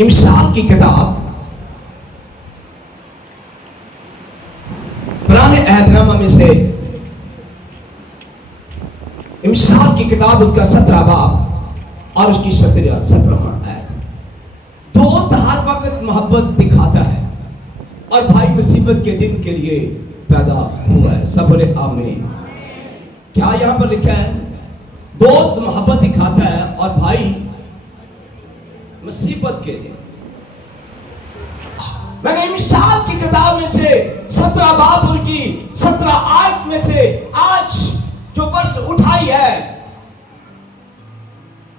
इमसाल की किताब पुराने अहदनामा में से इमसाल की किताब उसका 17 बाब और उसकी 17 आयत। दोस्त हर वक्त मोहब्बत दिखाता है और भाई मुसीबत के दिन के लिए पैदा हुआ है। सब बोले आमीन। क्या यहां पर लिखा है? दोस्त मोहब्बत दिखाता है और भाई मुसीबत के दिन। मैंने इमसाल की किताब में से 17 बाब की 17 आयत में से आज जो वर्ष उठाई है,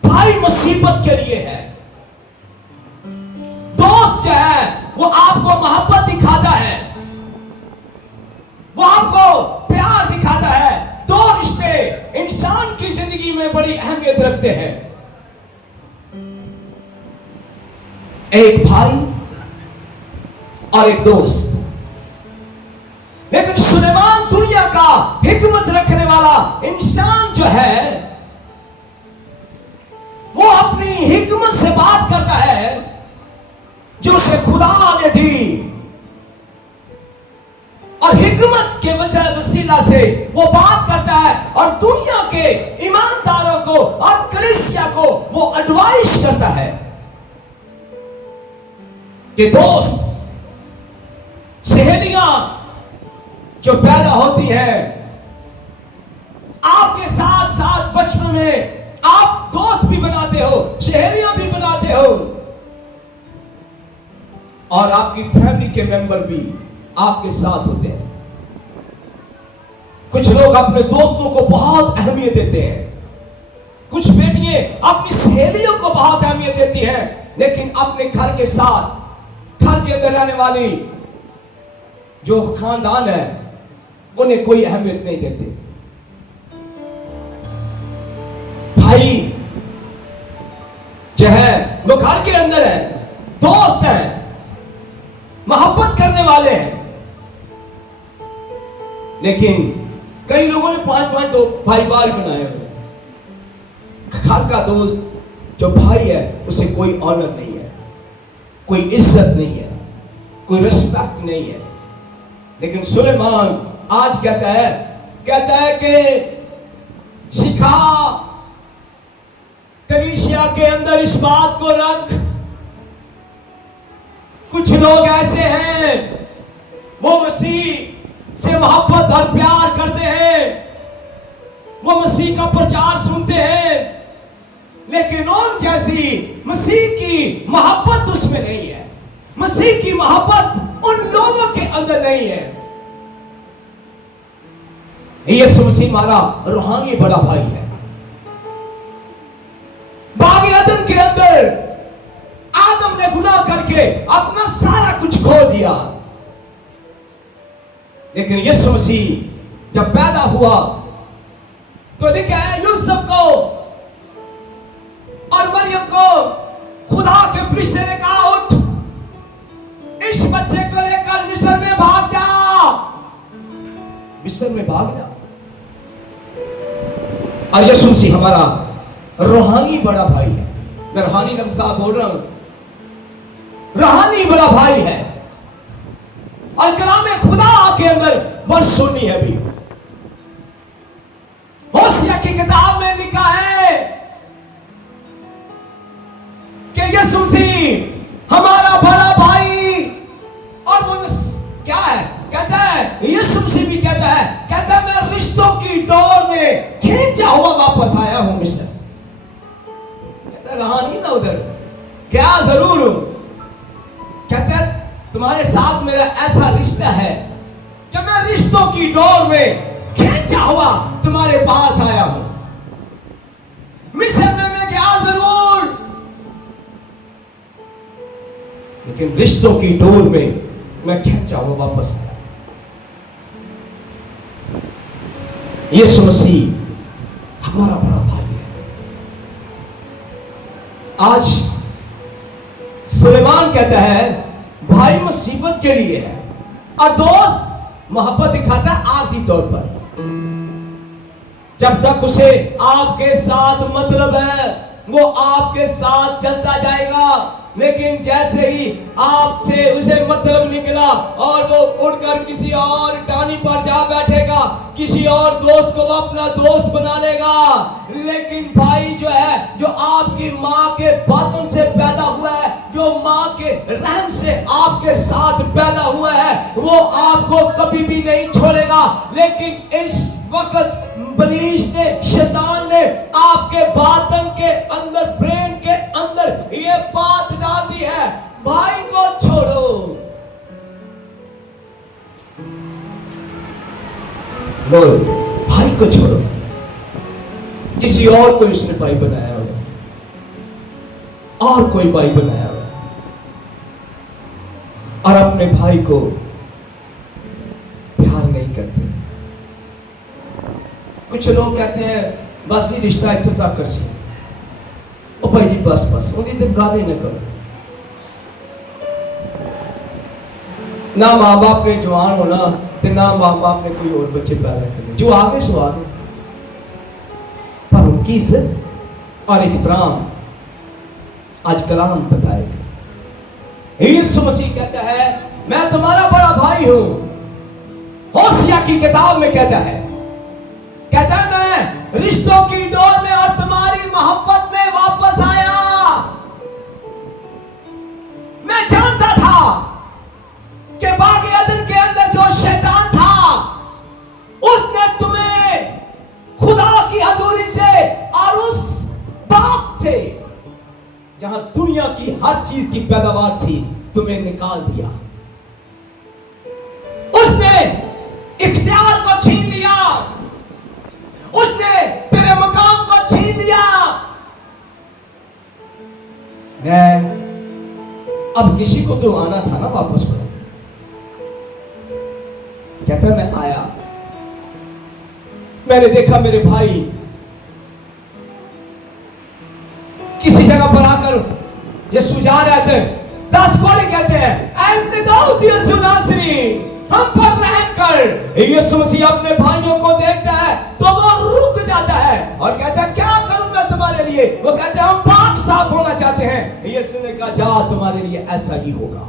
भाई मुसीबत के लिए है। दोस्त जो है वो आपको मोहब्बत दिखाता है, वो आपको प्यार दिखाता है। दो रिश्ते इंसान की जिंदगी में बड़ी अहमियत रखते हैं, एक भाई और एक दोस्त। लेकिन सुलेमान दुनिया का हिकमत रखने वाला इंसान जो है वो अपनी हिकमत से बात करता है जो उसे खुदा ने दी, और हिकमत के वसीला से वो बात करता है और दुनिया के ईमानदारों को और कलीसिया को वो एडवाइस करता है कि दोस्त, सहेलियां जो पैदा होती है आपके साथ साथ बचपन में, आप दोस्त भी बनाते हो, सहेलियां भी बनाते हो, और आपकी फैमिली के मेंबर भी आपके साथ होते हैं। कुछ लोग अपने दोस्तों को बहुत अहमियत देते हैं, कुछ बेटियां अपनी सहेलियों को बहुत अहमियत देती हैं, लेकिन अपने घर के साथ, घर के अंदर रहने वाली जो खानदान है उन्हें कोई अहमियत नहीं देते। भाई जो है वो घर के अंदर है, दोस्त है, मोहब्बत करने वाले हैं, लेकिन कई लोगों ने 5-5 तो भाई बार बनाए हुए। घर का दोस्त जो भाई है उसे कोई ऑनर नहीं है, कोई इज्जत नहीं है, कोई रिस्पेक्ट नहीं है। लेकिन सुलेमान आज कहता है कि सिखा, कलीसिया के अंदर इस बात को रख। कुछ लोग ऐसे हैं वो मसीह से मोहब्बत और प्यार करते हैं, वो मसीह का प्रचार सुनते हैं, लेकिन उन जैसी मसीह की मोहब्बत उसमें नहीं है। मसीह की मोहब्बत उन लोगों के अंदर नहीं है। यीशु मसीह हमारा रूहानी बड़ा भाई है। बाग अदन के अंदर आदम ने गुनाह करके अपना सारा कुछ खो दिया, लेकिन यीशु मसीह जब पैदा हुआ तो लिखा है यूसुफ को और मरियम को खुदा के फरिश्ते ने कहा, उठ, इस बच्चे को लेकर मिस्र में भाग जा, मिस्र में भाग जा। और यीशु मसीह हमारा रूहानी बड़ा भाई है। मैं रूहानी लफ्ज़ बोल रहा हूं, रूहानी बड़ा भाई है। और कलाम खुदा के अंदर वर्ष सुनी है भी। होशिया की किताब में लिखा है कि यीशु मसीह हमारा बड़ा भाई, और वो क्या है कहता है, यीशु मसीह भी कहता है मैं रिश्तों की डोर में खींचा हुआ वापस आया हूं मिस्र। कहता रूहानी ना उधर, क्या जरूर हो, कहता है तुम्हारे साथ मेरा ऐसा रिश्ता है कि मैं रिश्तों की डोर में खींचा हुआ तुम्हारे पास आया हूं। मिस्र में मैं गया जरूर, लेकिन रिश्तों की डोर में मैं खींचा हुआ वापस आया। यीशु मसीह हमारा बड़ा भाई है। आज सुलेमान कहता है भाई मुसीबत के लिए है और दोस्त मोहब्बत दिखाता है आरजी तौर पर। जब तक उसे आपके साथ मतलब है वो आपके साथ चलता जाएगा, लेकिन जैसे ही आपसे उसे मतलब निकला और वो उड़कर किसी और टानी पर जा बैठेगा, किसी और दोस्त को वो अपना दोस्त बना लेगा। लेकिन भाई जो है, जो आपकी माँ के बातों से पैदा हुआ है, जो माँ के रहम से आपके साथ पैदा हुआ है, वो आपको कभी भी नहीं छोड़ेगा। लेकिन इस वक्त इब्लीस ने, शैतान ने आपके बातन के अंदर, ब्रेन के अंदर ये बात डाल दी है, भाई को छोड़ो। बोल, भाई को छोड़ो। किसी और को इसने भाई बनाया होगा, और कोई भाई बनाया होगा, और अपने भाई को प्यार नहीं करते। कुछ लोग कहते हैं बस ये रिश्ता इत्थों तक कर सी, ओ भाई जी बस बस उनकी तो गाल ही ना करो। ना माँ बाप ने जवान होना, तो ना माँ बाप ने कोई और बच्चे पैदा करने, जो आगे सो आगे, पर उनकी इज्जत और इख्तराम आज कलाम बताएगा। यीशु मसीह कहता है मैं तुम्हारा बड़ा भाई हूं। होशिया की किताब में कहता है मैं रिश्तों की डोर में और तुम्हारी मोहब्बत में वापस आया। मैं जानता था कि बाग अदन के अंदर जो शैतान था, उसने तुम्हें खुदा की हजूरी से और उस बाग से जहां दुनिया की हर चीज की पैदावार थी, तुम्हें निकाल दिया। उसने इख्तियार को छीन लिया, उसने तेरे मकाम को छीन लिया। मैं अब किसी को तो आना था ना वापस पर। कहता मैं आया, मैंने देखा मेरे भाई किसी जगह पर आकर यीशु जा रहे थे, 10 घोड़े कहते हैं हम पर रहम कर। यीशु मसीह अपने भाइयों को देखता है तो वो रुक जाता है और कहता है क्या करूं मैं तुम्हारे लिए। वो कहते हैं हम पाक साफ होना चाहते हैं। यीशु ने कहा जा तुम्हारे लिए ऐसा ही होगा।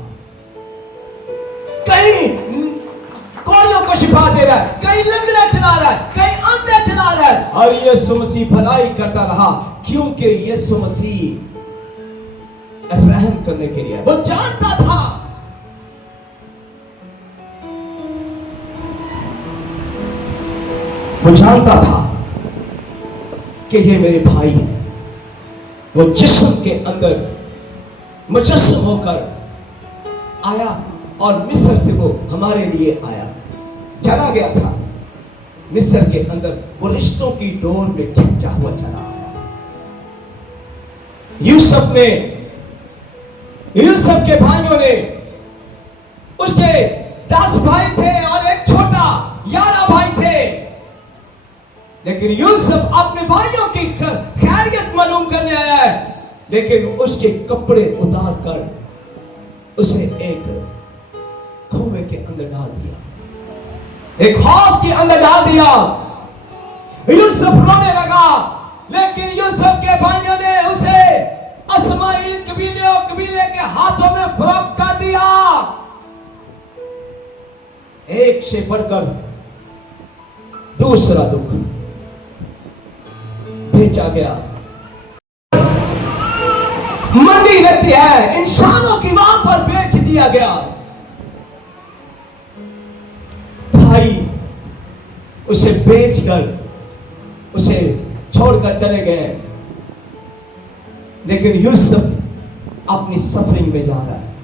कहीं कोड़ियों को शिफा दे रहा है, कहीं लंगड़ा चला रहा है, कहीं अंधे चला रहा है, और यीशु मसीह भलाई करता रहा, क्योंकि यीशु मसीह रहम करने के लिए वो जानता था। वो जानता था कि ये मेरे भाई हैं। वो जिस्म के अंदर मुजस्सम होकर आया और मिस्र से वो हमारे लिए आया, चला गया था मिस्र के अंदर, वो रिश्तों की डोर में खींचा हुआ चला आया। यूसुफ के भाइयों ने, उसके 10 भाई थे और एक छोटा 11 भाई थे, लेकिन यूसुफ अपने भाइयों की खैरियत मालूम करने आया है, लेकिन उसके कपड़े उतार कर उसे एक कुएं के अंदर डाल दिया, एक हौज के अंदर डाल दिया। यूसुफ रोने लगा, लेकिन यूसुफ के भाइयों ने उसे इस्माइल कबीले के हाथों में फरोख्त कर दिया। एक से बढ़कर दूसरा दुख भेजा गया। मंडी रहती है, इंसानों की मांग पर बेच दिया गया। भाई उसे बेचकर, उसे छोड़कर चले गए, लेकिन यूसुफ अपनी सफरिंग में जा रहा है,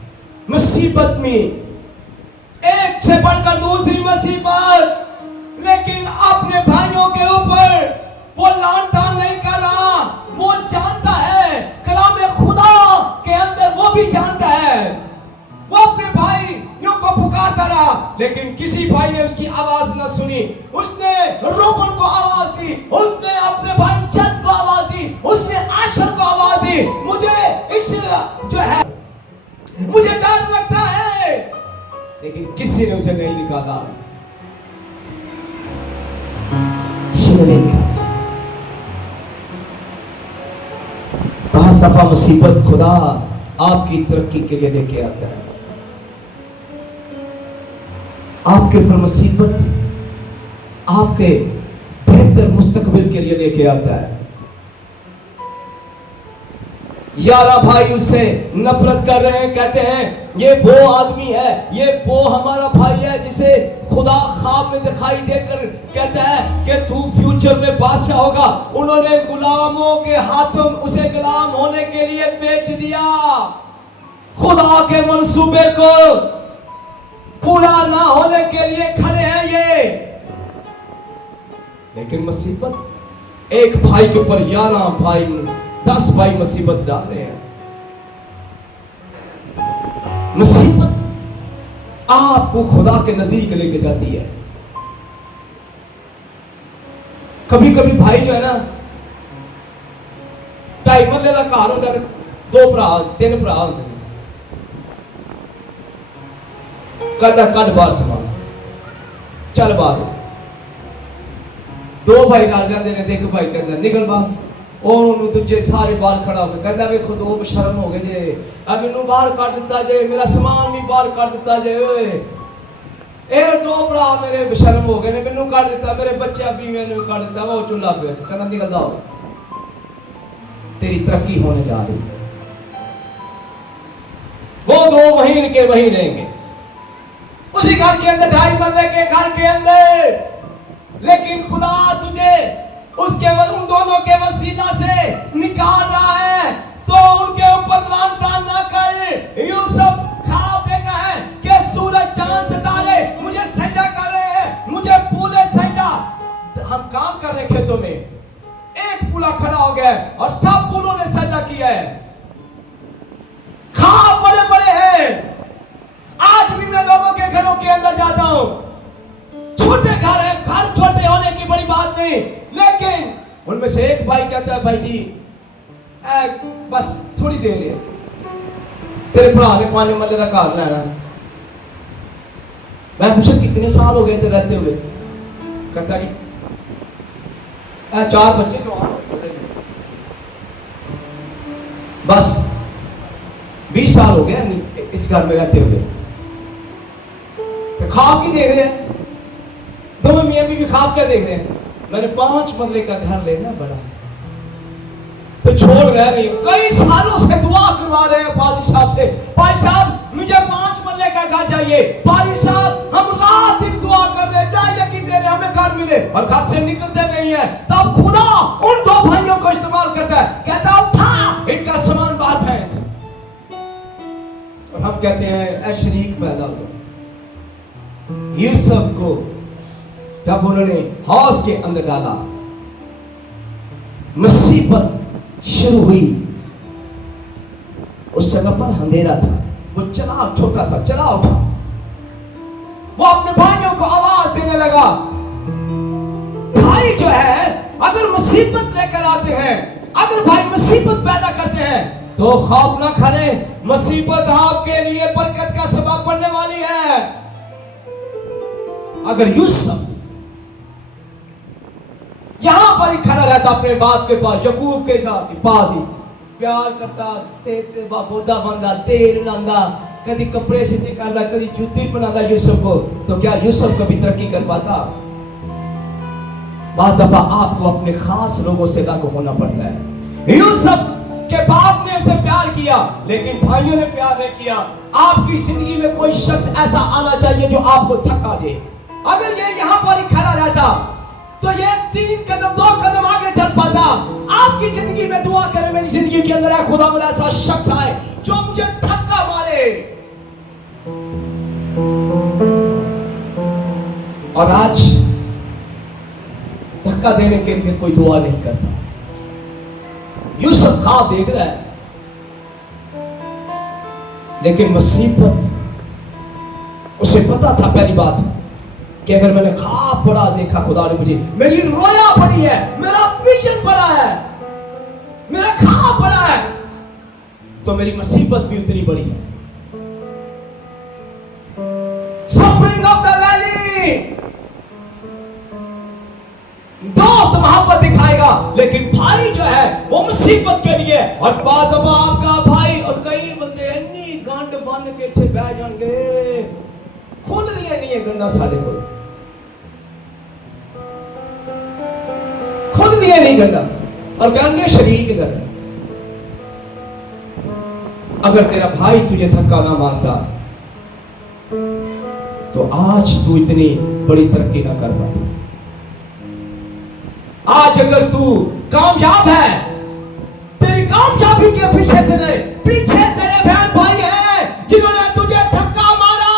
मुसीबत में, एक से बढ़कर दूसरी मुसीबत, लेकिन अपने भाइयों के ऊपर वो लानतान नहीं कर रहा। वो जानता है, कलाम खुदा के अंदर वो भी जानता है, वो अपने भाइयों को पुकारता रहा, लेकिन किसी भाई ने उसकी आवाज न सुनी। उसने रोबन को आवाज दी, उसने अपने भाई जद को आवाज दी, उसने आशर को आवाज दी। मुझे इस जो है, मुझे डर लगता है, लेकिन किसी ने उसे नहीं निकाला। बहुत दफा मुसीबत खुदा आपकी तरक्की के लिए लेके आता है। आपके ऊपर मुसीबत आपके बेहतर मुस्तकबिल के लिए लेके आता है। यारा भाई उससे नफरत कर रहे हैं, कहते हैं ये वो आदमी है, ये वो हमारा भाई है जिसे खुदा ख्वाब में दिखाई देकर कहता है कि तू फ्यूचर में बादशाह होगा। उन्होंने गुलामों के हाथों उसे गुलाम होने के लिए बेच दिया। खुदा के मंसूबे को पूरा ना होने के लिए खड़े हैं ये। लेकिन मुसीबत एक भाई के ऊपर 11 भाई 10 भाई मुसीबत डाल रहे हैं। मुसीबत आपको खुदा के नजदीक लेके जाती है। कभी कभी भाई जो है ना, 2.5 मरले का घर होता है, 2 भरा 3 भरा होते हैं, कहता कद बाहर समान चल बाहर। 2 भाई नाल जाते हैं, एक भाई कहता निकल बाहर। और दूजे सारे बाहर खड़ा होकर कहता वे खुद वो शर्म हो गए जे, अब मैनू बाहर कर दिता जे, मेरा समान भी बाहर कर दिता जे। ए 2 भरा मेरे बेशर्म हो गए ने, मैनू कर दिता, मेरे बच्चा भी मैनू कर दिता। वो चुल्ला पे कहता निकल जाओ, तेरी तरक्की होने जा रही। वो 2 वहीं के वहीं रहेंगे, उसी घर के अंदर, 2.5 मरले के घर के अंदर। लेकिन खुदा तुझे उसके उन दोनों के वसीला से निकाल रहा है, तो उनके ऊपर लानतान ना कर। यूसुफ ख्वाब देखा है कि सूरज चांद सितारे मुझे सजदा कर रहे हैं, मुझे पूरे सजदा। हम काम कर रहे खेतों में, एक पुला खड़ा हो गया और सब पुलों ने सजदा किया है। ख्वाब बड़े बड़े हैं। आज भी मैं लोगों के घरों के अंदर जाता हूं, छोटे घर है, घर छोटे होने की बड़ी बात नहीं, लेकिन उनमें से एक भाई कहता है भाई जी बस थोड़ी देर है, तेरे भरा ने 5 मरले का घर लेना। मैं पूछा कितने साल हो गए थे रहते हुए? कहता जी 4 बच्चे तो बस 20 साल हो गए इस घर में रहते हुए। तो ख्वाब की देख रहे हैं दोनों मियां बीवी, ख्वाब क्या देख रहे हैं? मैंने 5 मरले का घर लेना बड़ा, तो छोड़ रहे नहीं। कई सालों से दुआ करवा रहे हैं पादी साहब से, भाई साहब मुझे 5 मरले का घर चाहिए। पादी साहब हम रात दिन दुआ कर रहे हैं, यकीन दे रहे हमें घर मिले, और घर से निकलते नहीं है। तब खुदा उन 2 भाइयों को इस्तेमाल करता है, कहता उठा इनका सामान बाहर फेंक। और हम कहते हैं ऐ शरीक पैदा हो। यूसुफ को जब उन्होंने हौज के अंदर डाला, मुसीबत शुरू हुई। उस जगह पर अंधेरा था, वो चला छोटा था, चला उठा। वो अपने भाइयों को आवाज देने लगा। भाई जो है अगर मुसीबत लेकर आते हैं, अगर भाई मुसीबत पैदा करते हैं, तो खौफ ना करें, मुसीबत आपके लिए बरकत का सबब बनने वाली है। अगर यूसुफ यहां पर ही खड़ा रहता अपने बाप के पास, यकूब के साथ पास ही प्यार करता, सेते बाबोदा बंदा, तेल लांदा, कभी कपड़े से निकालता, कभी जूती पहनाता यूसुफ को, तो क्या यूसुफ कभी तरक्की कर पाता? बहुत दफा आपको अपने खास लोगों से लागू होना पड़ता है। यूसुफ के बाप ने उसे प्यार किया, लेकिन भाइयों ने प्यार नहीं किया। आपकी जिंदगी में कोई शख्स ऐसा आना चाहिए जो आपको थका दे। अगर ये यहां पर ही खड़ा रहता, तो ये 3 कदम 2 कदम आगे चल पाता। आपकी जिंदगी में दुआ करें, मेरी जिंदगी के अंदर है खुदा मेरा ऐसा शख्स आए जो मुझे धक्का मारे। और आज धक्का देने के लिए कोई दुआ नहीं करता। यूसुफ ख्वाब देख रहा है, लेकिन मुसीबत, उसे पता था पहली बात कि अगर मैंने ख्वाब बड़ा देखा, खुदा ने मुझे, मेरी रोया बड़ी है, मेरा विजन बड़ा है, मेरा ख्वाब बड़ा है, तो मेरी मुसीबत भी उतनी बड़ी है। सफरिंग ऑफ द वैली, दोस्त मोहब्बत दिखाएगा, लेकिन भाई जो है वो मुसीबत के लिए। और बाद आपका भाई और कई बंदे बन के इत्थे बह जाणगे, खुलदियां नहीं है गंढां साडे कोल, खुलदियां नहीं गंढां, और कहेंगे शरीक कर। अगर तेरा भाई तुझे धक्का ना मारता तो आज तू इतनी बड़ी तरक्की ना कर पाता। आज अगर तू कामयाब है, तेरी कामयाबी के पीछे तेरे बहन भाई हैं जिन्होंने तुझे धक्का मारा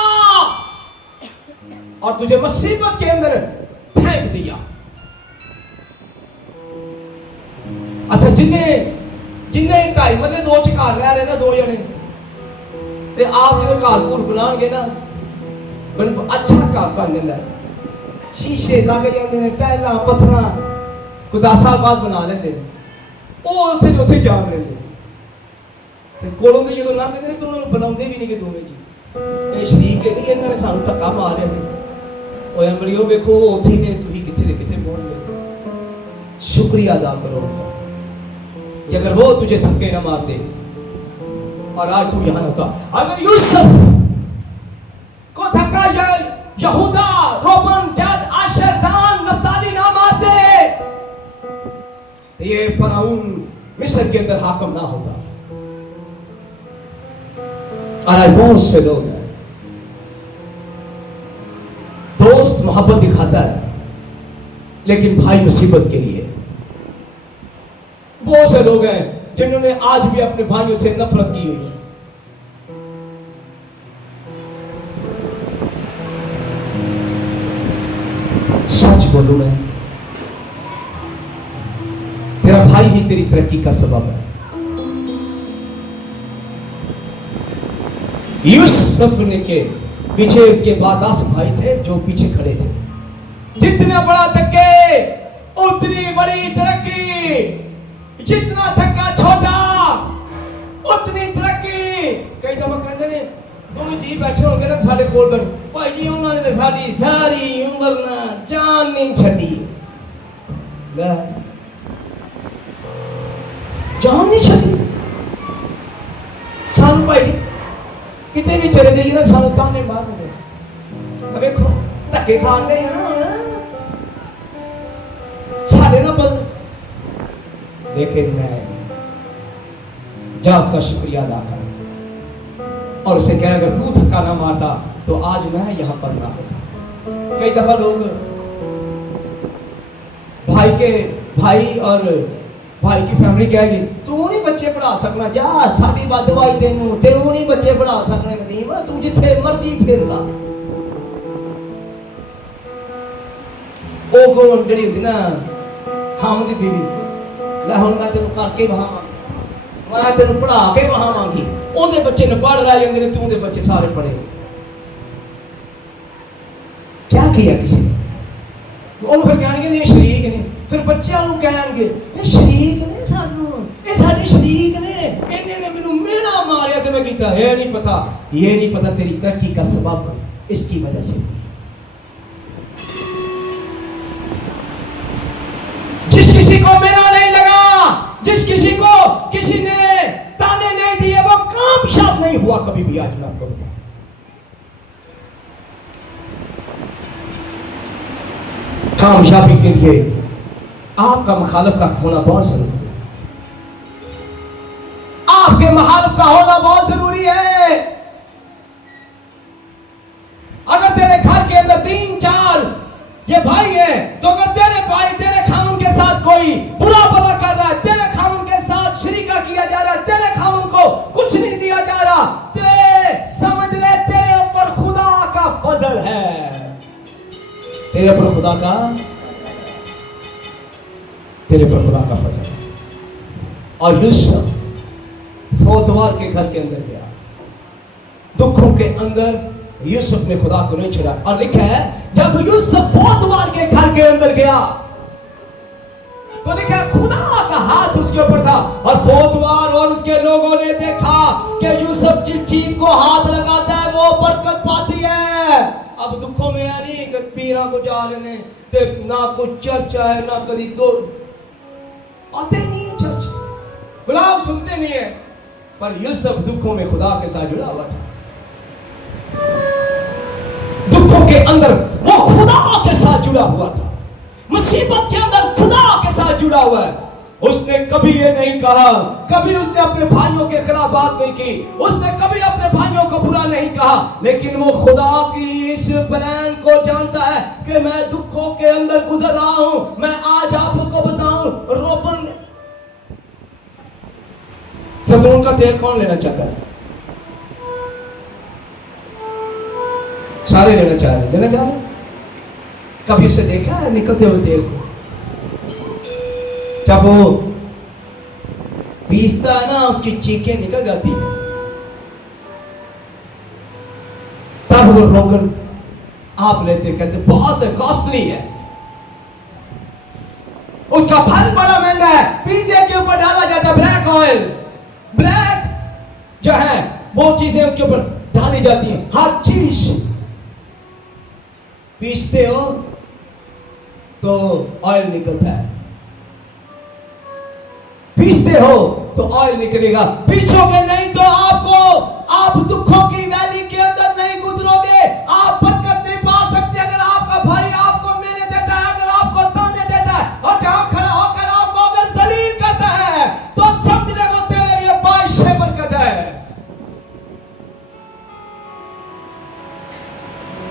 और तुझे मुसीबत के अंदर फेंक दिया। अच्छा, जिन्हें 2.5 मरले 2 च घर रह रहे ना 2 जने, ते आप जो घर घुर बनाएंगे ना, अच्छा घर बन जाता है, शीशे लग जाते हैं, टाइल पत्थर कोई 10 साल बाद बना लेते हैं, वो उत्थे जान लेंगे। कोलों के जो लंघते हैं तो उन्होंने बनाते भी नहीं कि दोवें जी ये शरीक है नहीं, इन्होंने सानू धक्का मारिया सी, और अमलियो वेखो उत्थे ने तुसीं कित्थे दे कित्थे पहुंच गए। शुक्रिया अदा करो कि अगर वो तुझे धक्के ना मारते और आज तू यहां होता। अगर यूसुफ को धक्का यहूदा, रोबन, गद, आशर, दान, नफ्ताली ना मारते तो ये फराउन मिस्र के अंदर हाकम ना होता। और आज बहुत से लोग हैं, दोस्त मोहब्बत दिखाता है लेकिन भाई मुसीबत के लिए। बहुत से लोग हैं जिन्होंने आज भी अपने भाइयों से नफरत की हुई है। सच बोलूं मैं, तेरा भाई ही तेरी तरक्की का सबब है। यूसुफ ने के पीछे उसके बाद 10 भाई थे जो पीछे खड़े थे। जितना बड़ा धक्के उतनी बड़ी तरक्की, जितना धक्का छोटा उतनी तरक्की। कई दफा कहते ने दोनों जी बैठे होंगे ना साढ़े कोल बैठ, भाई जी उन्होंने तो साड़ी सारी उम्र ना जान नहीं छड़ी, जान नहीं छड़ी। सानू भाई कितने भी चले जाइए ना, सानू ताने मारने देखो धक्के खाते हैं ना हुण साढ़े ना पता। लेकिन मैं जा उसका शुक्रिया अदा कर और उसे कह अगर तू धक्का ना मारता तो आज मैं यहां पर ना होता। कई दफा लोग भाई की फैमिली कहेगी तू नहीं बच्चे पढ़ा सकना, जा साडी बदवाई तेनू नहीं बच्चे पढ़ा सकने नदीम, तू जिथे मर्जी फिर ला। ਉਹ ਕੋਲ ਜਿਹੜੀ ਹੁੰਦੀ ਨਾ ਖਾਮ ਦੀ ਬੀਵੀ, ਲੈ ਹੁਣ ਮੈਂ ਤੈਨੂੰ ਕਰਕੇ ਵਹਾਵਾਂਗੀ, ਮੈਂ ਤੈਨੂੰ ਪੜ੍ਹਾ ਕੇ ਵਹਾਵਾਂਗੀ, ਉਹਦੇ ਬੱਚੇ ਨੇ ਪੜ੍ਹ ਰਹੇ ਜਾਂਦੇ ਨੇ, ਤੂੰ ਦੇ ਬੱਚੇ ਸਾਰੇ ਪੜ੍ਹੇ। क्या किया किसी ने? ਉਹਨੂੰ ਫਿਰ ਕਹਿਣਗੇ ਨੇ ਇਹ ਸ਼ਰੀਕ ਨੇ, ਫਿਰ ਬੱਚਿਆਂ ਨੂੰ ਕਹਿਣਗੇ ਇਹ ਸ਼ਰੀਕ ਨੇ ਸਾਨੂੰ, ਇਹ ਸਾਡੇ ਸ਼ਰੀਕ ਨੇ, ਇਹਨੇ ਨੇ ਮੈਨੂੰ ਮਿਹਣਾ ਮਾਰਿਆ ਤੇ ਮੈਂ ਕੀਤਾ। ਇਹ नहीं पता तेरी तरक्की का सबब इसकी वजह से। जिस किसी को मेरा नहीं लगा, जिस किसी को किसी ने ताने नहीं दिए, वो कामयाब नहीं हुआ कभी भी। आज मैं आपको बताऊं, कामयाबी के लिए आपका मुखालिफ का होना बहुत जरूरी है। आपके मुखालिफ का होना बहुत जरूरी है। अगर तेरे घर के अंदर 3-4 ये भाई है, तो अगर तेरे भाई तेरे खामन के साथ कोई बुरा भला कर रहा है, तेरे खामन के साथ शरीका किया जा रहा है, तेरे खामन को कुछ नहीं दिया जा रहा, समझ ले तेरे ऊपर खुदा का फजल है, तेरे ऊपर खुदा का फजल है। और यूसुफ फोतवार के घर के अंदर गया, दुखों के अंदर यूसुफ ने खुदा को नहीं छुड़ा। और लिखा है जब यूसुफ फोतवार के घर के अंदर गया तो लिखा है खुदा का हाथ उसके ऊपर था, और फोतवार और उसके लोगों ने देखा कि यूसुफ जिस चीज को हाथ लगाता है वो बरकत पाती है। अब दुखों में है नहीं कि पीरा को जा लेने ते ना कोई चर्च है ना कभी दो आते ही नहीं है, चर्च गुलाब सुनते नहीं है, पर यूसुफ दुखों में खुदा के साथ जुड़ा हुआ था। जुड़ा हुआ था, मुसीबत के अंदर खुदा के साथ जुड़ा हुआ है। उसने कभी ये नहीं कहा, कभी उसने अपने भाइयों के खिलाफ बात नहीं की, उसने कभी अपने भाइयों को बुरा नहीं कहा, लेकिन वो खुदा की इस प्लान को जानता है कि मैं दुखों के अंदर गुजर रहा हूं। मैं आज आपको बताऊं, रोपन जैतून का तेल कौन लेना चाहता है? सारे लेना चाह रहे। कभी उसे देखा है निकलते हुए तेल को? जब वो पीसता है ना, उसकी चीखें निकल जाती है, तब वो रोगन आप लेते, कहते बहुत कॉस्टली है, उसका फल बड़ा महंगा है। पिज़्ज़ा के ऊपर डाला जाता है ब्लैक ऑयल, ब्लैक जो है वो चीजें उसके ऊपर डाली जाती हैं। हर चीज पीसते हो तो ऑयल निकलता है, पीसते हो तो ऑयल निकलेगा। पीछोगे नहीं तो आप दुखों की वैली के अंदर नहीं गुजरोगे, आप बरकत नहीं पा सकते। अगर आपका भाई आपको मेने देता है, अगर आपको ताने देता है और जहां खड़ा होकर आपको अगर जलील करता है, तो समझने वो तेरे लिए बाइश से बरकत है,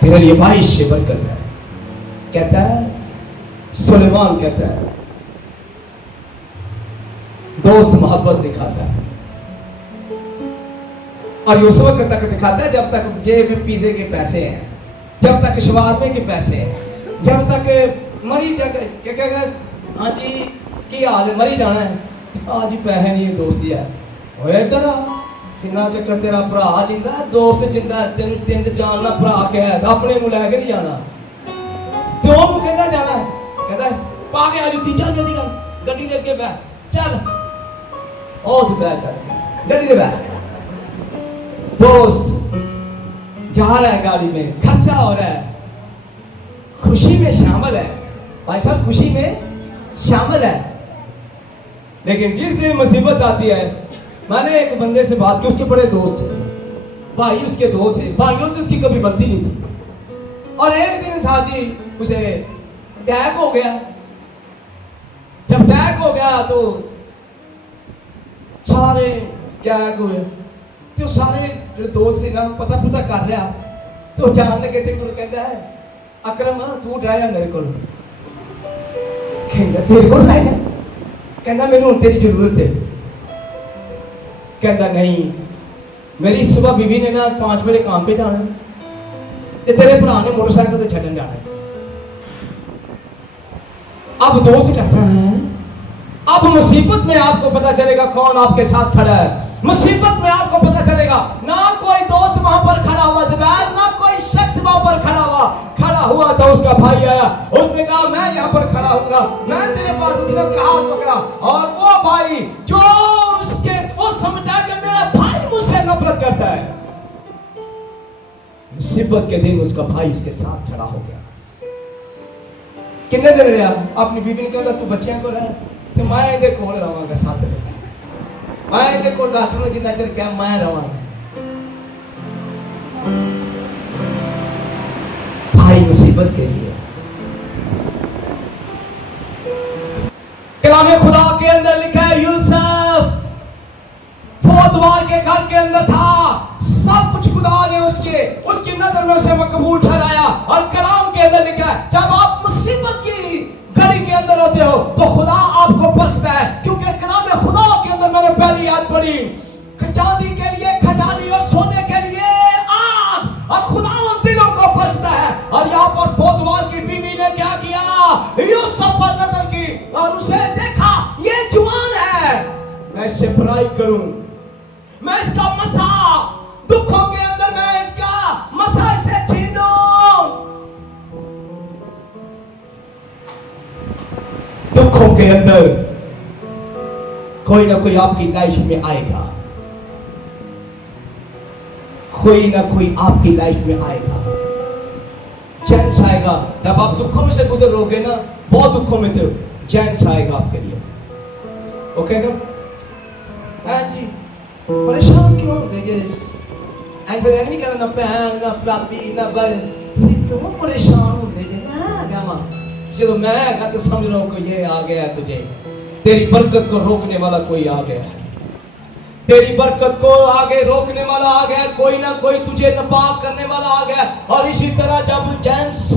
तेरे लिए बाइश से बरकत है। कहता है सुलेमान, कहता है दोस्त मोहब्बत दिखाता है, और ये उस वक्त तक दिखाता है जब तक जेब में पिज़्ज़े के पैसे हैं, जब तक शवारमे के पैसे हैं, जब तक मरी जगह क्या कहेगा, हाँ जी की हाल है, मरी जाना है, हाँ जी पैसे नहीं है, दोस्ती है, ओए इधर आ, जिन्ना चक्कर तेरा भरा जिंदा है, दोस्त जिंदा है, तेन तेन जानना भरा क्या है, अपने को लैके नहीं जाना, क्यों कहता जाना है, कहता है पा के आ जुत्ती, चल जल्दी कर, गड्डी दे अगे बैठ, चल और तू बैठ, चल गड्डी दे बैठ। दोस्त जा रहा है गाड़ी में, खर्चा हो रहा है, खुशी में शामिल है, भाई साहब खुशी में शामिल है। लेकिन जिस दिन मुसीबत आती है, मैंने एक बंदे से बात की, उसके बड़े दोस्त थे, भाई उसके दो थे, भाइयों से उसकी कभी बनती नहीं थी, और एक दिन साहब जी उसे अटैक हो गया। जब अटैक हो गया तो सारे क्या हुए, तो सारे जो दोस्त से ना पता पुता कर लिया, तो जान लगे थे, कहता है अकरम तू रह जा मेरे को, तेरे को रह जा, कहता मैनू तेरी जरूरत है, कहता नहीं मेरी सुबह बीवी ने ना 5 बजे काम पे जाना, तेरे भरा ने मोटरसाइकिल से छड़न जाना है। अब दोस्त कहता है अब मुसीबत में आपको पता चलेगा कौन आपके साथ खड़ा है, मुसीबत में आपको पता चलेगा। ना कोई दोस्त वहां पर खड़ा हुआ ज़ुबैर, ना कोई शख्स वहां पर खड़ा हुआ था, उसका भाई आया, उसने कहा मैं यहाँ पर खड़ा हूँगा, मैं तेरे पास, उसने उसका हाथ पकड़ा, और वो भाई जो वो समझता है कि मेरा भाई मुझसे नफरत करता है, मुसीबत के दिन उसका भाई उसके साथ खड़ा हो गया। कितने दिन रहा, अपनी बीवी ने कहा तू बच्चियां को रह, तो मैं इहदे कोल रहांगा साथ में, मैं इहदे कोल डॉक्टर ने जिन्ना चिर कहा मैं रहांगा। भाई मुसीबत के लिए कलाम खुदा के अंदर लिखा है, यूसुफ पोतवार के घर के अंदर था, सब कुछ खुदा ने उसकी नजर में उसे मकबूल ठहराया। और कलाम के अंदर लिखा है जब आप मुसीबत की घड़ी के अंदर होते हो तो खुदा आपको परखता है, क्योंकि कलाम खुदा के अंदर मैंने पहली याद पढ़ी, चांदी के लिए खटाली और सोने के लिए आग, और खुदा उन दिलों को परखता है। और यहाँ पर पोतवार की बीवी ने क्या किया, यूसुफ पर नजर की और उसे देखा ये जुआन है, मैं इससे बुराई करूं, मैं इसका मसा दुखों के अंदर मैं इसका मसा इसे छीनूं। दुखों के अंदर कोई ना कोई आपकी लाइफ में आएगा, कोई ना कोई आपकी लाइफ में आएगा, चैंस आएगा। जब आप दुखों में से गुजरोगे ना, बहुत दुखों में तो चैंस आएगा आपके लिए। ओके ना? हाँ जी, परेशान क्यों होते नहीं करना, ना पैन ना प्राप्ति ना बल, क्यों परेशान होते ना हाँ चलो मैं कहते समझ रहा हूँ कि ये आ गया तुझे, तेरी बरकत को रोकने वाला कोई आ गया है, तेरी बरकत को आगे रोकने वाला आ गया, कोई ना कोई तुझे नापाक करने वाला आ गया। और इसी तरह जब जेंट्स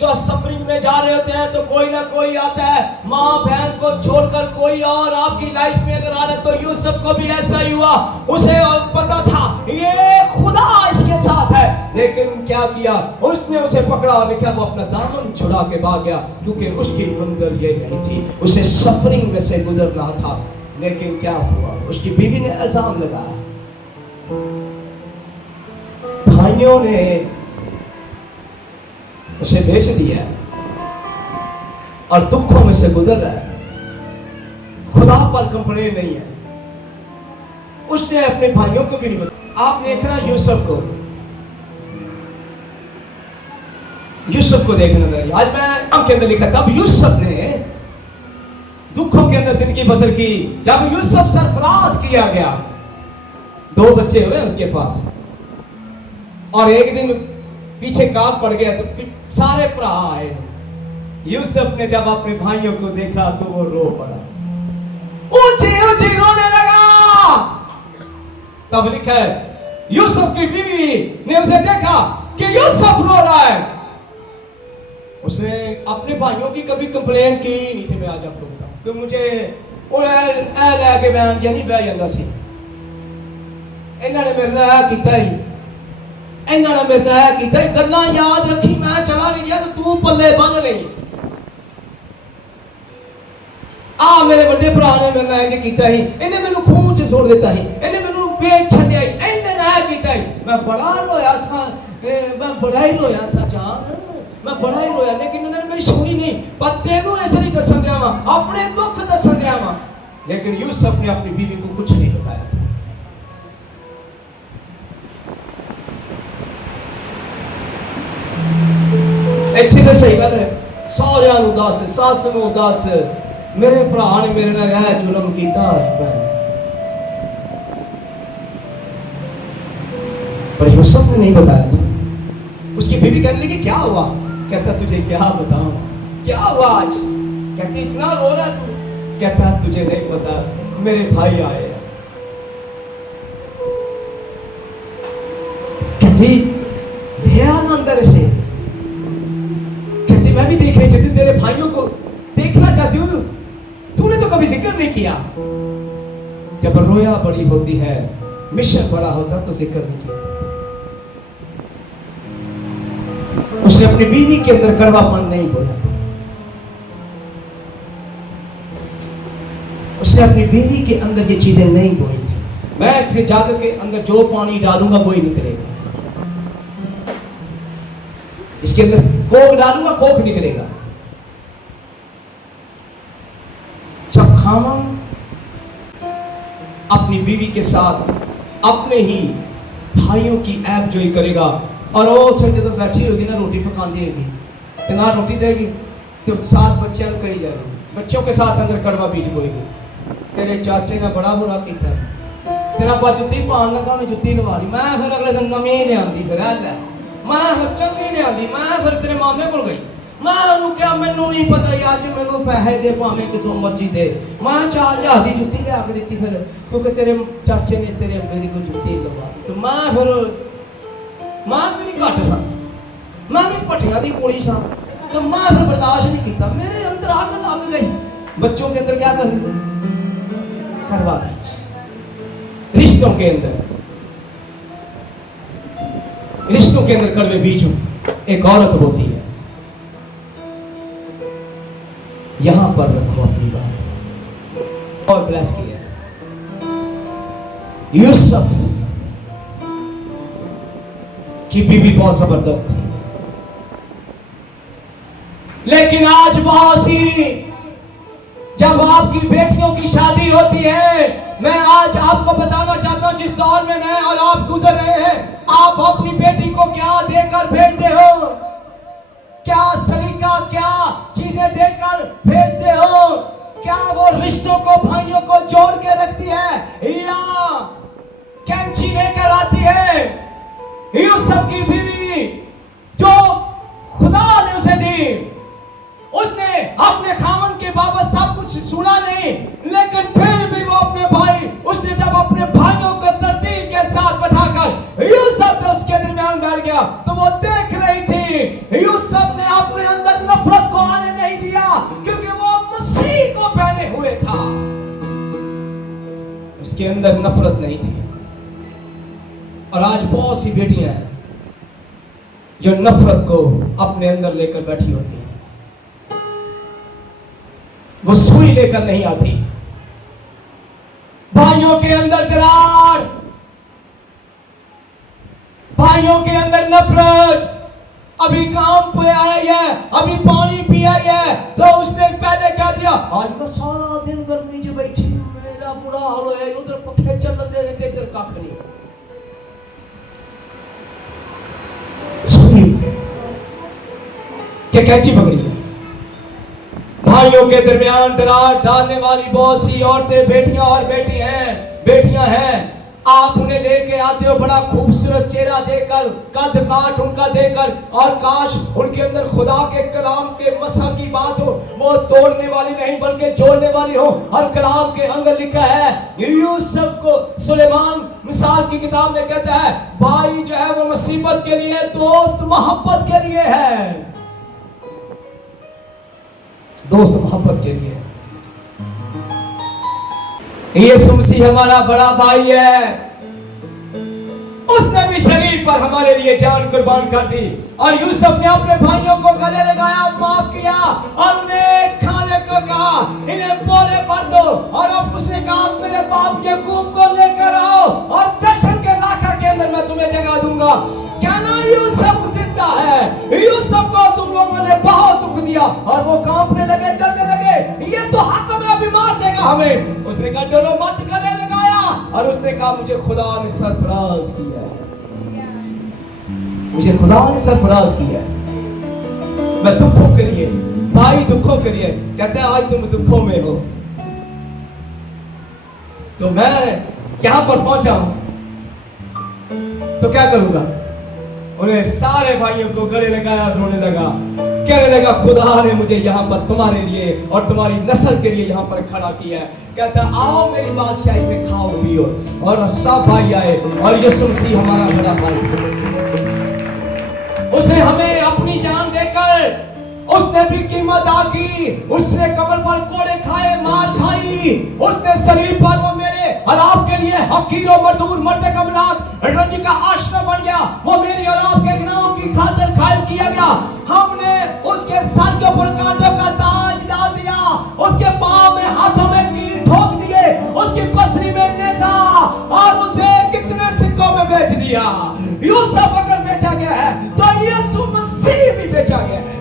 जो सफरिंग में जा रहे होते हैं तो कोई ना कोई आता है, माँ बहन को छोड़कर कोई और आपकी लाइफ में अगर आ रहा है। तो यूसुफ को भी ऐसा ही हुआ, उसे पता था ये खुदा इसके साथ है, लेकिन क्या किया उसने, उसे पकड़ा और लिखा वो अपना दामन छुड़ा के भाग गया, क्योंकि उसकी मंजिल ये नहीं थी, उसे सफरिंग में से गुजरना था। लेकिन क्या हुआ, उसकी बीवी ने इल्जाम लगाया, भाइयों ने उसे बेच दिया और दुखों में से गुजर रहा है, खुदा पर कंप्लेन नहीं है। उसने अपने भाइयों को भी नहीं बताया। आप देखना यूसुफ को देखना चाहिए। आज मैं नाम के अंदर लिखा, तब यूसुफ ने दुखों के अंदर जिंदगी बसर की। जब यूसुफ सरफराज किया गया, 2 बच्चे हुए उसके पास, और एक दिन पीछे काल पड़ गया तो सारे भरा आए। यूसुफ ने जब अपने भाइयों को देखा तो वो रो पड़ा, ऊंची ऊंची रोने लगा। तब लिखा है यूसुफ की बीवी ने उसे देखा कि यूसुफ रो रहा है। उसने अपने भाइयों की कभी कंप्लेन की नहीं थी। मैं आज आपको बताऊं कि मुझे लैके मैं नहीं बह जाता सी, इन्होंने मेरे नाल किया ही, इन्होंने मेरे नाल किया गल्लां याद रखी। मैं चला भी गया तो तू पल्ले बन लेगी। आ मेरे बड़े भरा ने मेरे नाल इंज किया ही, इन्हें मैनू खून च सुट दिता ही, इन्हें मैनू बेच छड्डिया ही, इन्हें नाल किया ही। मैं बड़ा रोया सा, मैं बड़ा ही रोया सा जान, मैं बड़ा ही रोया, लेकिन उन्होंने मेरी सुनी नहीं। पर तेनू ऐसे नहीं दसन दिया वा, अपने दुख दसन दिया वा। लेकिन यूसुफ ने अपनी बीवी को कुछ नहीं बताया। इत्थे तो सही गल है, सौरिया नूं दस, सस नूं दस, मेरे भरा ने मेरे नाल है जुल्म कीता, पर यूसुफ ने नहीं बताया। उसकी बीवी कहने लगी क्या हुआ? कहता तुझे क्या बताऊं, क्या हुआ आज? कहती इतना रो रहा तू? कहता तुझे नहीं पता, मेरे भाई आए। कहती ले आ ना अंदर से। कहती मैं भी देख रही थी, तेरे भाइयों को देखना चाहती हूँ, तूने तो कभी जिक्र नहीं किया। जब रोया बड़ी होती है, मिशन बड़ा होता तो जिक्र नहीं किया। उसने अपनी बीवी के अंदर कड़वापन नहीं बोला, उसने अपनी बीवी के अंदर ये चीजें नहीं बोली थी। मैं इसके जाकर के अंदर जो पानी डालूंगा वो ही निकलेगा, इसके अंदर कोक डालूंगा कोक निकलेगा। जब खाना अपनी बीवी के साथ अपने ही भाइयों की ऐप जोई करेगा, और वो जो बैठी होगी ना रोटी पकाती होगी तो ना रोटी देगी तो 7 बच्चों को कही जाएगी, बच्चों के साथ अंदर कड़वा बीज बोएगी। तेरे चाचे ने बड़ा बुरा किया, तेरा पा जुत्ती पान लगा उन्हें जुत्ती लवा ली। मैं फिर अगले दिन नवी ले आती, फिर मैं फिर चंगी ले आती, मैं फिर तेरे मामे को गई। मैं उन्होंने क्या मैनू नहीं पता अज मैनू पैसे दे भावें कितों मर्जी दे, मैं 4000 की जुत्ती लिया के दी फिर, क्योंकि तेरे चाचे ने तेरे अम्मे की कोई जुत्ती लवा दी। तो मैं फिर मां कि घट सा, मैं भी भट्टिया की कुड़ी सा, तो मैं फिर बर्दाश्त नहीं किया, मेरे अंदर आग लग गई। बच्चों के अंदर क्या कर कड़वा बीज, रिश्तों के अंदर कड़वे बीज एक औरत होती है। यहां पर रखो अपनी बात। और ब्लेस किया यूसुफ की बीवी बहुत जबरदस्त थी, लेकिन आज बहुत सी जब आपकी बेटियों की शादी होती है, मैं आज आपको बताना चाहता हूं जिस दौर में मैं और आप गुजर रहे हैं, आप अपनी बेटी को क्या देकर भेजते हो, क्या सलीका, क्या चीजें देकर भेजते हो? क्या वो रिश्तों को, भाइयों को जोड़ के रखती है या कैंची लेकर आती है? यूसुफ की बीवी जो खुदा ने उसे दी, अपने खामन के बाबत सब कुछ सुना नहीं, लेकिन फिर भी वो अपने भाई, उसने जब अपने भाइयों को तरतीब के साथ बैठाकर यूसुफ ने उसके दरमियान बैठ गया, तो वो देख रही थी यूसुफ ने अपने अंदर नफरत को आने नहीं दिया, क्योंकि वो मसीह को पहने हुए था, उसके अंदर नफरत नहीं थी। और आज बहुत सी बेटियां हैं जो नफरत को अपने अंदर लेकर बैठी होती हैं, वो सुई लेकर नहीं आती। भाइयों के अंदर दरार, भाइयों के अंदर नफरत, अभी काम पे आई है, अभी पानी पी आई है, तो उसने पहले कह दिया आज मैं सारा दिन गर्मी में बैठी हूं, मेरा बुरा हाल है, उधर पखे चल दे रहे, इधर कख नहीं। क्या कैची पकड़ी है। भाइयों के दरमियान दरार डालने वाली बहुत सी औरतें, बेटियां और बेटियां हैं। आप उन्हें लेके आते हो बड़ा खूबसूरत चेहरा देकर, कद काट उनका देकर, और काश उनके अंदर खुदा के कलाम के मसा की बात हो, वो तोड़ने वाली नहीं बल्कि जोड़ने वाली हो। और कलाम के अंदर लिखा है यूसुफ को सुलेमान मिसाल की किताब में कहता है भाई जो है वो मुसीबत के लिए, दोस्त मोहब्बत के लिए है, दोस्त मोहब्बत के लिए। यीशु मसीह हमारा बड़ा भाई है, उसने भी शरीर पर हमारे लिए जान कुर्बान कर दी। और यूसुफ ने अपने भाइयों को गले लगाया, माफ किया, और उन्हें खाने को कहा इन्हें बोरे भर दो। और अब उसने कहा मेरे बाप याकूब को लेकर आओ और दर्शन के इलाका के अंदर मैं तुम्हें जगह दूंगा। क्या ना यूसुफ जिंदा है। यूसुफ को तुम लोगों ने बहुत दुख दिया, और वो कांपने लगे, डरने लगे, ये तो हक में अभी मार देगा हमें। उसने कहा डरो मत, गले लगाया, और उसने कहा मुझे खुदा ने सरफराज किया है, मुझे खुदा ने सरफराज किया है, मैं दुखों के लिए, भाई दुखों के लिए। कहते हैं आज तुम दुखों में हो, तो मैं यहां पर पहुंचा हूं, तो क्या करूंगा। उन्हें सारे भाइयों को गले लगाया, रोने लगा, कहने लगा खुदा ने मुझे यहाँ पर तुम्हारे लिए और तुम्हारी नस्ल के लिए यहाँ पर खड़ा किया है। कहता आओ मेरी बादशाही में खाओ पियो। और सब भाई आए, और यीशु मसीह हमारा बड़ा भाई, उसने हमें अपनी जान देकर, उसने भी कीमत अदा की। उसने कब्र पर कोड़े खाए, मार खाई, उसने सलीब पर वो मेरे और आपके लिए हकीर और मजदूर मर्द कमलाक रंज का आश्रय बन गया। वो मेरी और आपके गुनाहों की खातिर कायल किया गया। हमने उसके सर के ऊपर कांटों का ताज डाल दिया, उसके पांव में हाथों में कील ठोक दिए, उसकी पसली में नेज़ा, और उसे कितने सिक्कों में बेच दिया। यूसुफ अगर बेचा गया है तो यीशु मसीह भी बेचा गया है।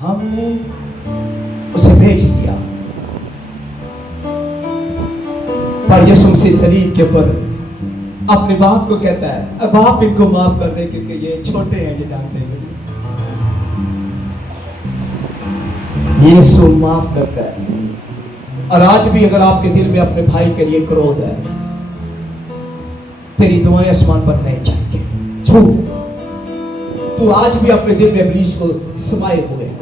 हमने उसे बेच दिया, पर यीशु मसीह सलीब के ऊपर अपने बाप को कहता है अब आप इनको माफ कर दे क्योंकि ये छोटे हैं, ये जानते हैं। यीशु माफ करता है। और आज भी अगर आपके दिल में अपने भाई के लिए क्रोध है, तेरी दुआएं आसमान पर नहीं जाएंगे। छू, तू आज भी अपने दिल में इब्लीस को समाये हुए है,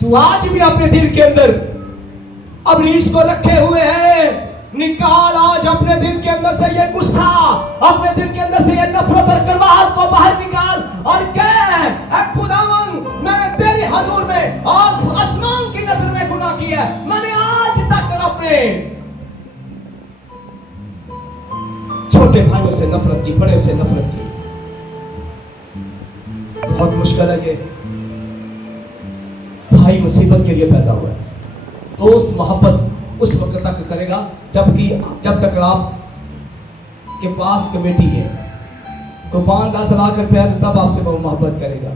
तू आज भी अपने दिल के अंदर इब्लीस को रखे हुए है। निकाल आज अपने दिल के अंदर से ये गुस्सा, अपने दिल के अंदर से ये नफरत और कड़वाहट को बाहर निकाल और कह खुदावन मैंने तेरी हजूर में और आसमान की नजर में गुनाह किया है। मैंने आज तक अपने छोटे भाइयों से नफरत की, बड़े से नफरत की। बहुत मुश्किल है कि भाई मुसीबत के लिए पैदा हुआ है। दोस्त मोहब्बत उस वक्त तक करेगा जब तक आप के पास कमेटी है, को 5-10 लाख रुपया तो तब आपसे बहुत मोहब्बत करेगा।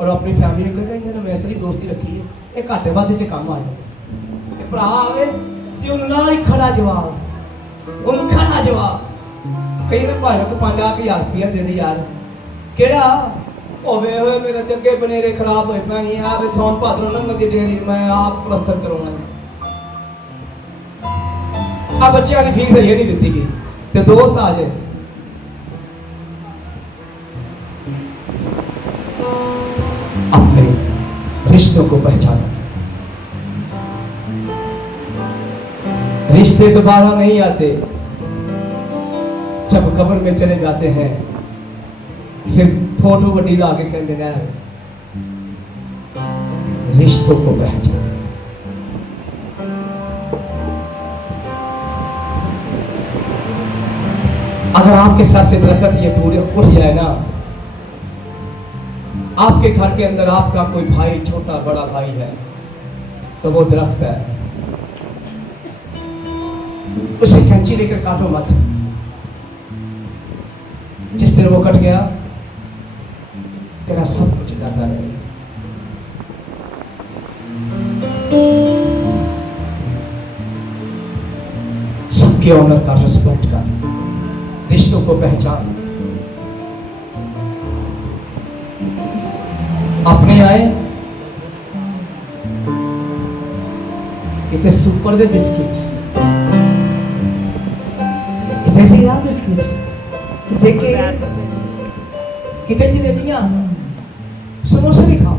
और अपनी फैमिली को कहेगा मैं ऐसी दोस्ती रखी है, ये घाटे बादे च काम आ जाए। भरा आवे ते उन नाल ही खड़ा जवाब, उन खड़ा जवाब कई ना भाई को 5,000 रुपया दे दे यार, केड़ा ओवे ओए मेरे ते अगे बनेरे खराब होए पैनी आ वे सौन भादरों नंग दी डेरी मैं आप प्लस्तर करवाना। अब बच्चों की फीस ये नहीं दी गई तो दोस्त आ जाए। अपने रिश्तों को पहचानो। रिश्ते दोबारा नहीं आते, जब कब्र में चले जाते हैं फिर फोटो वडी ला के कहते हैं रिश्तों को पहचानो। अगर आपके सर से दरख्त ये पूरे उठ जाए ना, आपके घर के अंदर आपका कोई भाई, छोटा बड़ा भाई है, तो वो दरख्त है, उसे कैंची लेकर काटो मत। जिस दिन वो कट गया तेरा सब कुछ जाता रहेगा। सबके ऑनर का, रिस्पेक्ट का, रिश्तों को पहचान। अपने आए कितने सुपर दे बिस्किट, कितने सीरा बिस्किट, कितने के कितने जलेबियां, समोसे भी खाओ।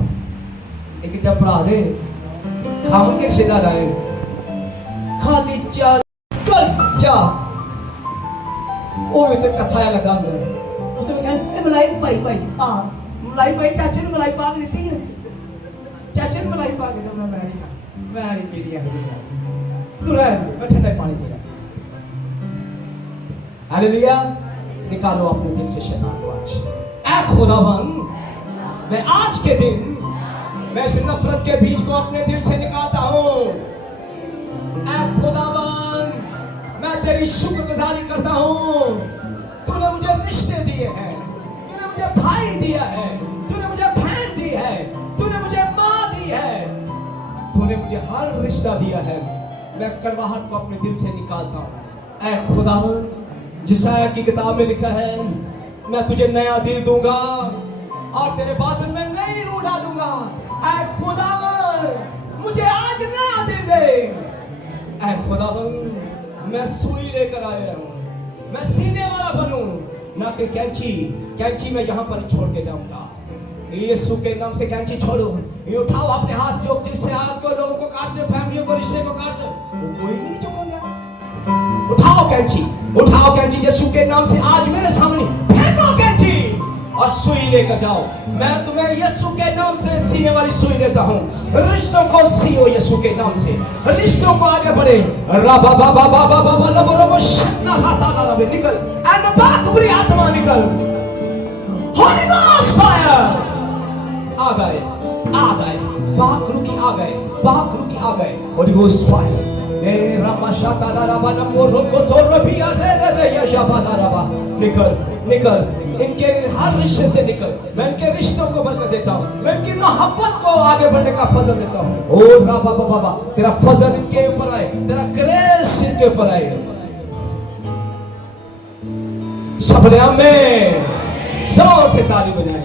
एक जब भरा दे खाओ के रिश्तेदार आए, खाली चार कच्चा वो तो कथा लगा मैं उसने कहा मलाई भाई भाई हाँ मलाई भाई चाचे ने मलाई पा के देती है, चाचे ने मलाई पा के दो। मैं नहीं पी लिया, तू रह, मैं ठंडा पानी पी रहा। हालेलुया। निकालो अपने दिल से शैतान को आज। ऐ खुदावंद, मैं आज के दिन मैं इस नफरत के बीज को अपने दिल से निकालता हूँ। ऐ खुदावंद, मैं तेरी शुक्रगुजारी करता हूँ। तूने मुझे रिश्ते दिए हैं, तूने मुझे भाई दिया है, तूने मुझे बहन दी है, तूने मुझे माँ दी है, तूने मुझे हर रिश्ता दिया है। मैं कड़वाहट को अपने दिल से निकालता हूँ। ऐ खुदावंद, जिसाया की किताब में लिखा है मैं तुझे नया दिल दूंगा और तेरे बातन में नई रूह डालूंगा। ऐ खुदावंद, मुझे आज नया दिल दे। ऐ खुदावंद, मैं सुई लेकर आया हूँ, मैं सीने वाला बनूं, ना कि कैंची। कैंची मैं यहाँ पर छोड़ के जाऊंगा। यीशु के नाम से कैंची छोड़ो। ये उठाओ अपने हाथ, जो जिससे हाथ को लोगों को काट दे, फैमिलियों को, रिश्ते को काट दे, वो कोई भी नहीं चुका। उठाओ कैंची, उठाओ कैंची यीशु के नाम से आज मेरे सामने फेंको कैंची और सुई लेकर जाओ। मैं तुम्हें यीशु के नाम से सीने वाली सुई देता हूँ। रिश्तों को सियो यीशु के नाम से, रिश्तों को आगे बढ़े। रबा बाबा बाबा बाबा लबो रबो शन्ना लाता ला रबे निकल, एंड बाक बुरी आत्मा निकल। होली गोस्ट फायर आ गए, आ गए, बाक रुकी आ गए, बाक रुकी आ गए। होली गोस्ट फायर निकल, निकल, इनके हर रिश्ते से निकल। मैं इनके रिश्तों को बचने देता हूँ, मैं इनकी मोहब्बत को आगे बढ़ने का फजल देता हूँ। ओ बाबा बाबा, तेरा फजल इनके ऊपर आए, तेरा ग्रेस इनके ऊपर आए। सबने हमें जोर से ताली बजाए।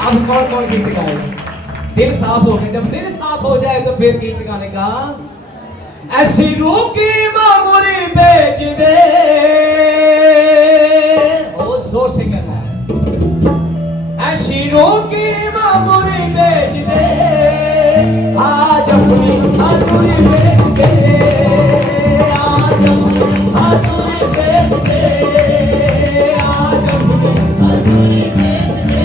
अब कौन कौन गीत गाएगा? दिल साफ हो गया। जब दिल साफ हो जाए तो फिर गीत गाने का। ऐसी रूह की मामूरी बेच दे, ओ जोर से कहना है। ऐसी रूह की मामूरी बेच दे, आज अपनी हाजुरी बेच दे, आज अपनी हाजुरी बेच दे, आज अपनी हाजुरी बेच दे।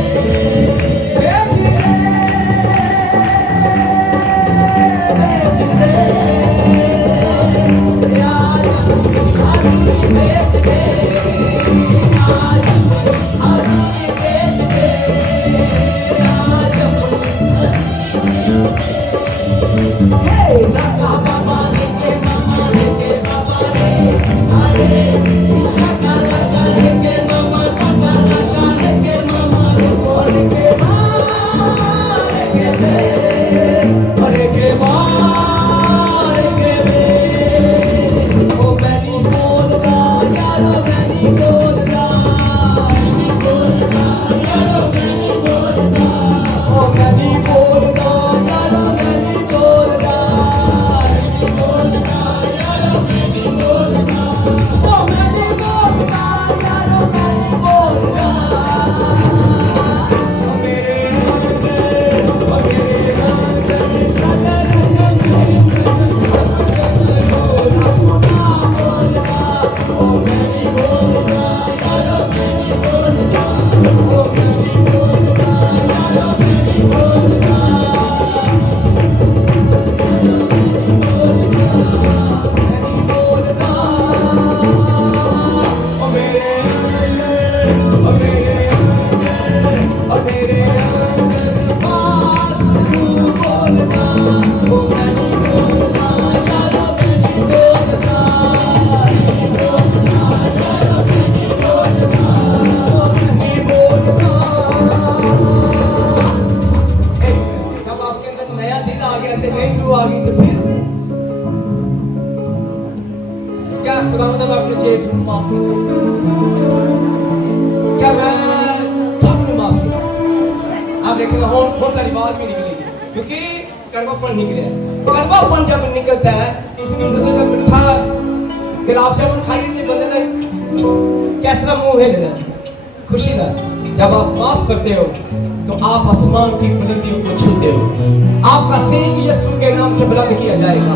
मैं अपने जेठ को माफ कर दूं? क्या मैं सबने माफ किया? आप देखें और तारी बात भी निकलेगी, क्योंकि कड़वापन निकले। कड़वापन जब निकलता है तो उसमें जब मिठा गुलाब जामुन खाइए तो बंदे ने कैसा मुंह है लेना खुशी ना। जब आप माफ करते हो तो आप आसमान की बुलंदियों को छूते हो। आपका सींग यीशु के नाम से बुलंद किया जाएगा।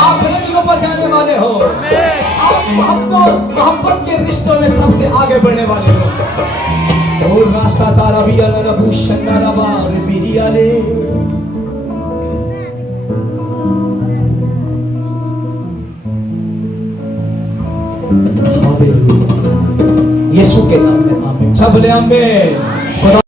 आप बुलंदियों पर जाने वाले हो। आप मोहब्बत के रिश्तों में सबसे आगे बढ़ने वाले हो। और रासा तारा भी अनरबू शन्नारबा रिबिरिया ले। यीशु के नाम में आमीन। सब बोले आमीन।